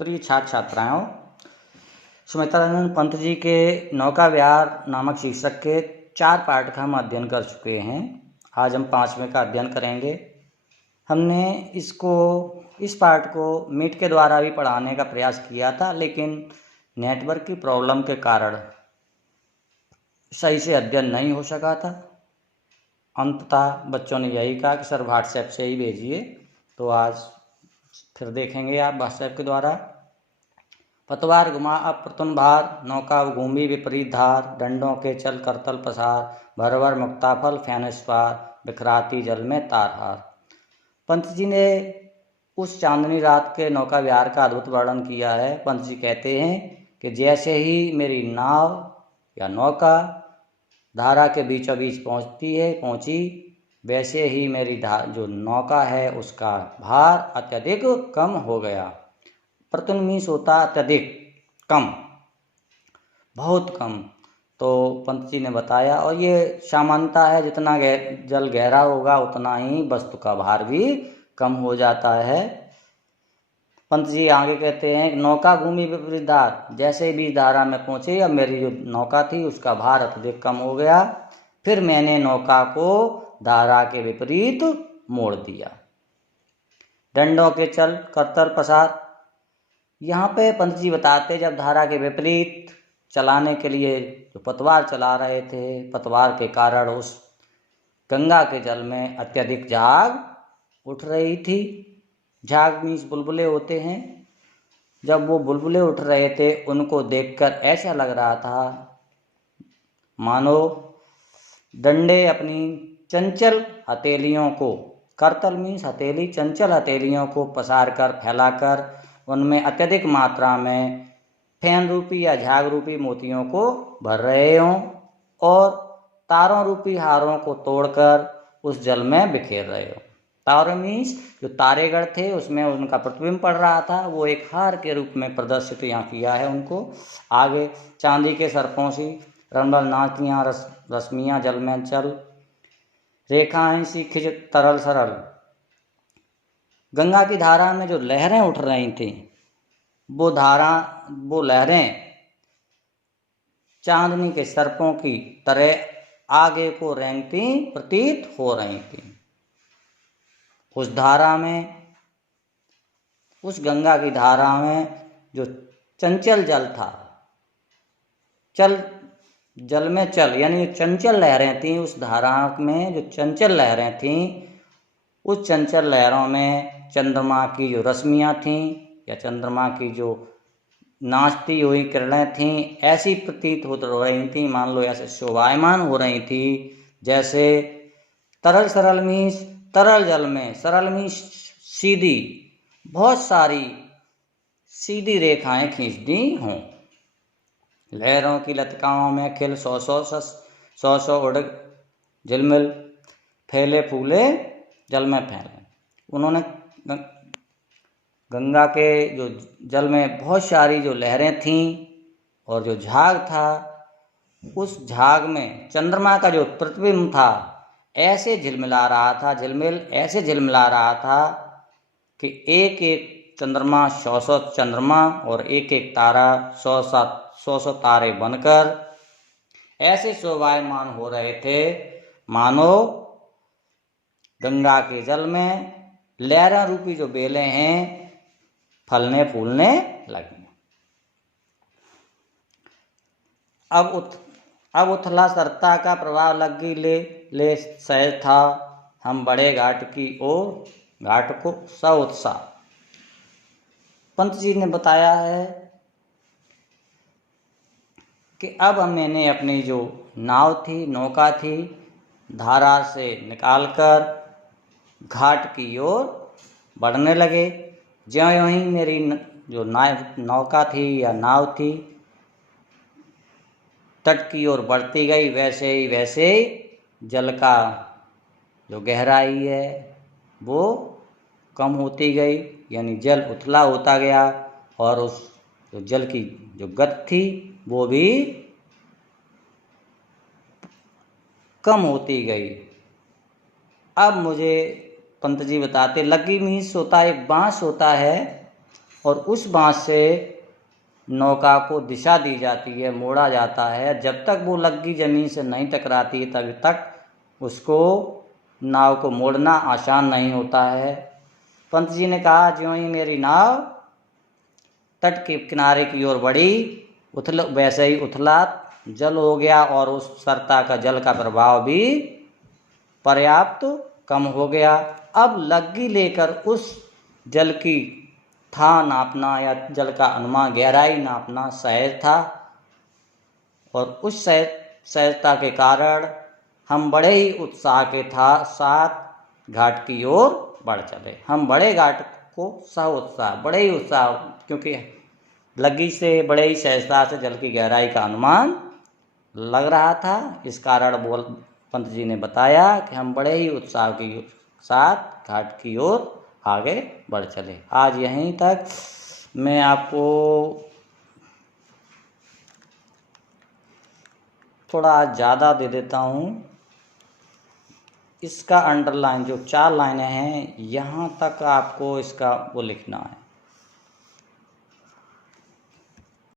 प्रिय छात्र छात्राओं, सुमित्रानंद पंत जी के नौका विहार नामक शीर्षक के 4 पाठ का हम अध्ययन कर चुके हैं। आज हम 5वें का अध्ययन करेंगे। हमने इस पाठ को मीट के द्वारा भी पढ़ाने का प्रयास किया था, लेकिन नेटवर्क की प्रॉब्लम के कारण सही से अध्ययन नहीं हो सका था। अंततः बच्चों ने यही कहा कि सर व्हाट्सएप से ही भेजिए, तो आज फिर देखेंगे आप व्हाट्सएप के द्वारा। पतवार घुमा अप्रतुन भार, नौका घूमी विपरीत धार, डंडों के चल करतल पसार, भरवर मुक्ताफल फैनस पार, बिखराती जल में तारहार। पंत जी ने उस चांदनी रात के नौका विहार का अद्भुत वर्णन किया है। पंत जी कहते हैं कि जैसे ही मेरी नाव या नौका धारा के बीचों बीच पहुंची, वैसे ही मेरी जो नौका है उसका भार अत्यधिक कम हो गया। प्रतुन मीन्स होता अत्यधिक, कम, बहुत कम। तो पंत जी ने बताया, और ये सामान्यता है, जितना जल गहरा होगा उतना ही वस्तु का भार भी कम हो जाता है। पंत जी आगे कहते हैं, नौका घूमी विपरीत धार, जैसे भी धारा में पहुंचे, अब मेरी जो नौका थी उसका भार अत्यधिक कम हो गया। फिर मैंने नौका को धारा के विपरीत मोड़ दिया। डंडों के चल करतल पसार, यहाँ पे पंत जी बताते जब धारा के विपरीत चलाने के लिए जो पतवार चला रहे थे, पतवार के कारण उस गंगा के जल में अत्यधिक झाग उठ रही थी। झाग मीन्स बुलबुले होते हैं। जब वो बुलबुले उठ रहे थे, उनको देखकर ऐसा लग रहा था मानो डंडे अपनी चंचल हथेलियों को, करतल मीन्स हथेली, चंचल हथेलियों को पसार कर फैलाकर उनमें अत्यधिक मात्रा में फैन रूपी या झाग रूपी मोतियों को भर रहे हों और तारों रूपी हारों को तोड़कर उस जल में बिखेर रहे हो। तारों मीन्स जो तारेगढ़ थे उसमें उनका प्रतिबिंब पड़ रहा था, वो एक हार के रूप में प्रदर्शित यहाँ किया है उनको। आगे चांदी के सर्पों सी रंबल नाचियाँ रश्मियाँ जल में चल, रेखाएं सी खिंच तरल सरल। गंगा की धारा में जो लहरें उठ रही थी, वो लहरें चांदनी के सर्पों की तरह आगे को रेंगती प्रतीत हो रही थी। उस धारा में, उस गंगा की धारा में जो चंचल जल था, जल में चल यानी चंचल लहरें थीं। उस धारा में जो चंचल लहरें थीं, उस चंचल लहरों में चंद्रमा की जो रश्मियाँ थीं या चंद्रमा की जो नाचती हुई किरणें थीं, ऐसी प्रतीत हो रही थीं, मान लो ऐसे शोभायमान हो रही थी जैसे तरल सरल मीन्स तरल जल में, सरल मीन्स सीधी, बहुत सारी सीधी रेखाएं खींच दी हों। लहरों की लतिकाओं में खिल सौ सौ उड़ झिलमिल, फैले फूले जल में फैले। उन्होंने गंगा के जो जल में बहुत सारी जो लहरें थीं और जो झाग था, उस झाग में चंद्रमा का जो प्रतिबिंब था ऐसे झिलमिला रहा था, ऐसे झिलमिला रहा था कि एक एक चंद्रमा 100 चंद्रमा और एक एक तारा 100 तारे बनकर ऐसे शोभायमान हो रहे थे मानो गंगा के जल में लहरा रूपी जो बेलें हैं फलने फूलने लगी। अब उथला सरता का प्रभाव लगी ले सहज था, हम बड़े घाट की ओर, घाट को सउत्साह। पंत जी ने बताया है कि अब मैंने अपनी जो नाव थी, नौका थी, धारा से निकालकर घाट की ओर बढ़ने लगे। ज्यों ही मेरी जो नौका थी या नाव थी तट की ओर बढ़ती गई, वैसे ही जल का जो गहराई है वो कम होती गई, यानी जल उथला होता गया और उस जो जल की जो गति थी वो भी कम होती गई। अब मुझे पंत जी बताते, लग्गी मीन्स होता है एक बांस होता है और उस बाँस से नौका को दिशा दी जाती है, मोड़ा जाता है। जब तक वो लग्गी ज़मीन से नहीं टकराती तब तक उसको नाव को मोड़ना आसान नहीं होता है। पंत जी ने कहा, ज्यों ही मेरी नाव तट के किनारे की ओर बढ़ी, वैसे ही उथला जल हो गया और उस सरता का जल का प्रभाव भी पर्याप्त कम हो गया। अब लग्गी लेकर उस जल की था नापना या जल का अनुमान, गहराई नापना सहज था और उस सहजता के कारण हम बड़े ही उत्साह के साथ घाट की ओर बढ़ चले। हम बड़े घाट को बड़े ही उत्साह, क्योंकि लग्गी से बड़े ही सहजता से जल की गहराई का अनुमान लग रहा था। इस कारण पंत जी ने बताया कि हम बड़े ही उत्साह के साथ घाट की ओर आगे बढ़ चले। आज यहीं तक। मैं आपको थोड़ा ज़्यादा दे देता हूँ। इसका अंडरलाइन जो 4 लाइनें हैं, यहाँ तक आपको इसका वो लिखना है।